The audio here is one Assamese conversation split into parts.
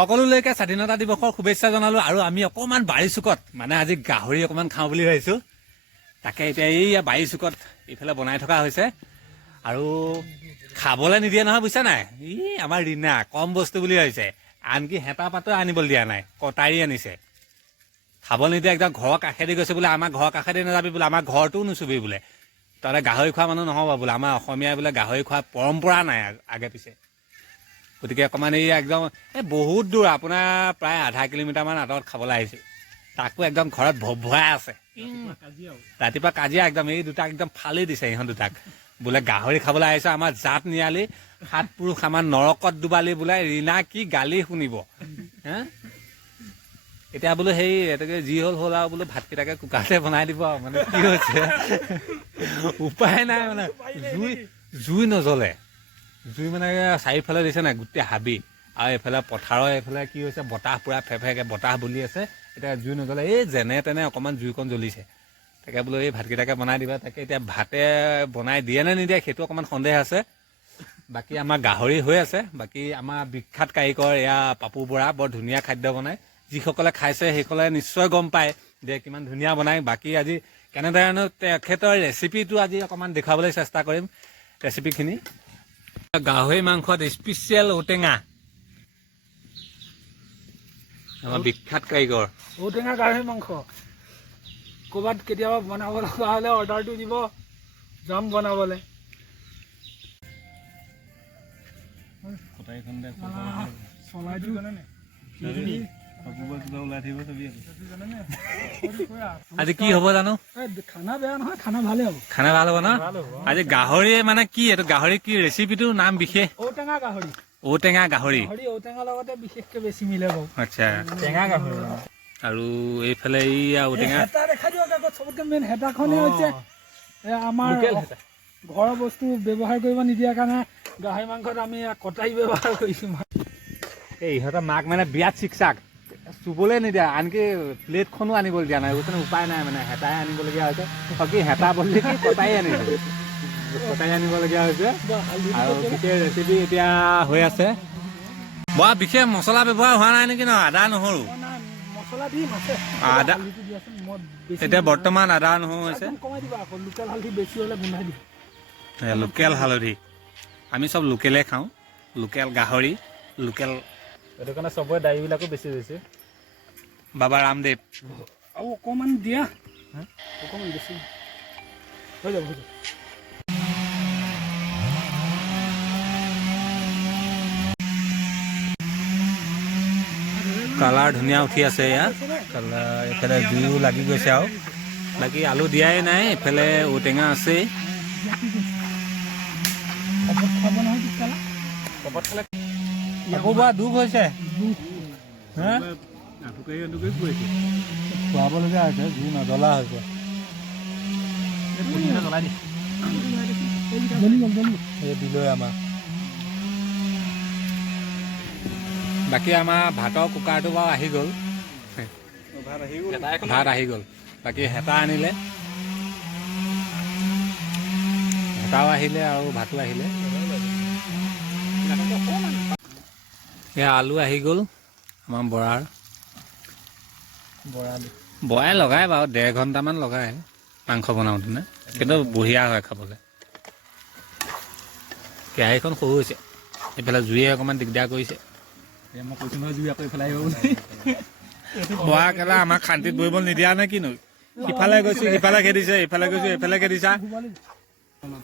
সকলোলৈকে স্বাধীনতা দিৱসৰ শুভেচ্ছা জনালো আৰু আমি অকমান বাৰী চুকত মানে আজি গাহৰি অকমান খাওঁ বুলি ভাবিছো তাকে এতিয়া এই বাৰী চুকত এইফালে বনাই থকা হৈছে আৰু খাবলৈ নিদিয়ে নহয় বুজিছা নাই ই আমাৰ ৰীনা কম বস্তু বুলি ভাবিছে আনকি হেতা পাতো আনিবলৈ দিয়া নাই কটাৰী আনিছে খাব নিদিয়ে একদম ঘৰৰ কাষেদি গৈছে বোলে আমাৰ ঘৰৰ কাষেদি নাযাবি বোলে আমাৰ ঘৰটোও নুচুবি বোলে তহঁতে গাহৰি খোৱা মানুহ নহ'ব বোলে আমাৰ অসমীয়াই বোলে গাহৰি খোৱা পৰম্পৰা নাই আগে পিছে গতিকে অকণমান এই একদম এই বহুত দূৰ আপোনাৰ প্ৰায় আধা কিলোমিটাৰমান আঁতৰত খাবলৈ আহিছোঁ তাকো একদম ঘৰত ভভুৱাই আছে ৰাতিপুৱা কাজিয়া একদম এই দুটাক একদম ফালি দিছে ইহঁত দুটাক বোলে গাহৰি খাবলৈ আহিছে আমাৰ জাত নিয়ালি সাত পুৰুষ আমাৰ নৰকত ডুবালি বোলে ৰীনা কি গালি শুনিব হে এতিয়া বোলো সেই এটাকে যি হ'ল আৰু বোলো ভাতকেইটাকে কুকাৰতে বনাই দিব আৰু মানে কি হৈছে উপায় নাই মানে জুই নজ্বলে জুই মানে চাৰিওফালে দিছে নাই গোটেই হাবি আৰু এইফালে পথাৰৰ এইফালে কি হৈছে বতাহ পুৰা ফেফেকে বতাহ বলি আছে এতিয়া জুই নজ্বলে এই যেনে তেনে অকণমান জুইকণ জ্বলিছে তাকে বোলো এই ভাতকেইটাকে বনাই দিবা তাকে এতিয়া ভাতে বনাই দিয়ে নে নিদিয়ে সেইটো অকণমান সন্দেহ আছে বাকী আমাৰ গাহৰি হৈ আছে বাকী আমাৰ বিখ্যাত কাৰিকৰ এয়া পাপু বৰা বৰ ধুনীয়া খাদ্য বনায় যিসকলে খাইছে সেইসকলে নিশ্চয় গম পায় যে কিমান ধুনীয়া বনায় বাকী আজি কেনেধৰণৰ তেখেতৰ ৰেচিপিটো আজি অকণমান দেখুৱাবলৈ চেষ্টা কৰিম ৰেচিপিখিনি গাহৰি মাংসত স্পেচিয়েল ঔটেঙা আমাৰ বিখ্যাত কাৰিকৰ ঔটেঙা গাহৰি মাংস ক'ৰবাত কেতিয়াবা বনাব লগা হ'লে অৰ্ডাৰটো দিব যাম বনাবলৈ আজি কি হ'ব জানো খানা বেয়া নহয় খানা ভালে হ'ব খানা ভাল হ'ব ন আজি গাহৰি মানে কি এইটো গাহৰি কি ৰেচিপিটোৰ নাম বিশেষ ঔটেঙা গাহৰি ঔটেঙা গাহৰি ঔটেঙা লগতে বিশেষকে বেছি মিলে বাৰু আচ্ছা টেঙা গাহৰি আৰু এইফালে এইয়া ঔটেঙা হেতা দেখাই দিয়ক আকৌ চবতকে মেইন হেতাখনে হৈছে আমাৰ ঘৰৰ বস্তু ব্যৱহাৰ কৰিব নিদিয়াৰ কাৰণে গাহৰি মাংসত আমি কটাৰী ব্যৱহাৰ কৰিছো এই ইহঁতৰ মাক মানে বিয়াত চিকচাক চুবলৈ নিদিয়া আনকি প্লেটখনো আনিবলৈ দিয়া নাই কোনো উপায় নাই মানে হেতাই আনিবলগীয়া হৈছে বাকী হেতা বুলি কি কটাই আনিব কটাই আনিবলগীয়া হৈছে আৰু বিশেষ ৰেচিপি এতিয়া হৈ আছে বৰ বিশেষ মছলা ব্যৱহাৰ হোৱা নাই নেকি ন আদা নহৰু মছলা দিম আছে আদা এতিয়া বৰ্তমান আদা নহৰু হৈছে কমাই দিবা আকৌ লোকেল হালধি বেছি হ'লে গোন্ধাই দিব লোকেল হালধি আমি চব লোকেলে খাওঁ লোকেল গাহৰি লোকেল সেইটো কাৰণে চবৰে দাড়িবিলাকো বেছি হৈছে বাবা ৰামদেৱ আৰু অকণমান দিয়া অকণমান বেছি হৈ যাব কালাৰ ধুনীয়া উঠি আছে এয়া কালাৰ এইফালে জুইও লাগি গৈছে আৰু বাকী আলু দিয়াই নাই এইফালে ঔটেঙা আছেই আকৌ বা দুখ হৈছে খুৱাবলগীয়া হৈছে জুই নজ্বলা হৈছে দিলৈ আমাৰ বাকী আমাৰ ভাতৰ কুকাৰটো বাৰু আহি গ'ল ভাত আহি গ'ল বাকী হেতা আনিলে হেতাও আহিলে আৰু ভাতো আহিলে এয়া আলু আহি গ'ল আমাৰ বৰাৰ বৰাই লগাই বাৰু 1.5 ঘণ্টামান লগাই মাংস বনাওঁতে কিন্তু বঢ়িয়া হয় খাবলৈ কেৰাহীখন সৰু হৈছে এইফালে জুইয়ে অকণমান দিগদাৰ কৰিছে মই কৈছোঁ নহয় জুই আকৌ এইফালে আহিব বৰা কেলা আমাক শান্তিত বহিব নিদিয়া নে কিনো সিফালে গৈছোঁ সিফালে খেদিছে ইফালে গৈছোঁ এইফালে খেদিছা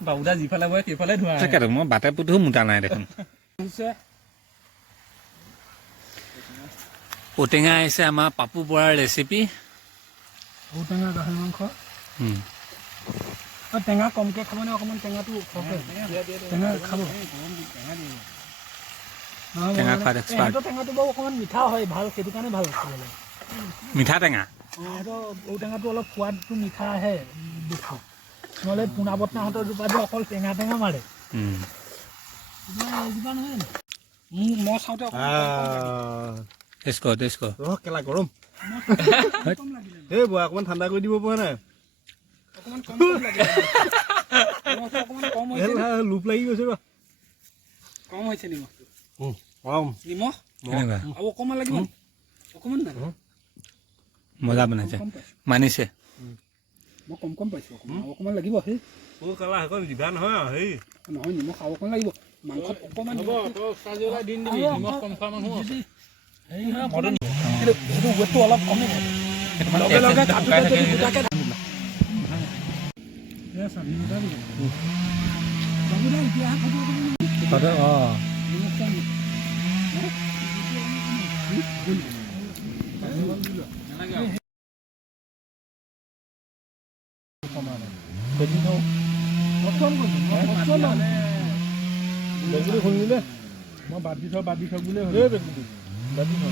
বাবুদা যিফালে বহে সেইফালে ধোৱা তাকেতো মই বাটে পুথো মোটা নাই দেখোন ঔটেঙা আহিছে আমাৰ পাপু বৰাৰ ৰেচিপি ঔটেঙা গাহৰি মাংস টেঙা কমকৈ খাব নে অকণমান টেঙাটো টেঙা খাব টেঙা খোৱাত এক্সপাৰ্ট টেঙাটো বাৰু অকণমান মিঠা হয় ভাল সেইটো কাৰণে ভাল খাবলৈ মিঠা টেঙা ঔটেঙাটো অলপ সোৱাদটো মিঠা আহে বেছি নহ'লে পোনা বটনাহঁতৰ জোপাটো অকল টেঙা মাৰে মই চাওঁতে কেলা গৰম এই বৰা অকণমান ঠাণ্ডা কৰি দিব পৰা নাই লোপ লাগি গৈছে কম হৈছে নেকি নিমখ কেনেকুৱা আৰু অকণমান লাগিব অকণমান নাই মজা বনাইছে কম পাইছোঁ মানিছে মই কম পাইছোঁ অকণমান আৰু অকণমান লাগিব সেই নহয় নিমখ আৰু অকণমান লাগিব মাংসত অকণমান সেইটো ৱেটটো অলপ কমেই থাকে লগে লগে কাটোতে যদি গোটাকে শুনিলে মই বাদ দি থওঁ বুলি বাদ দি থ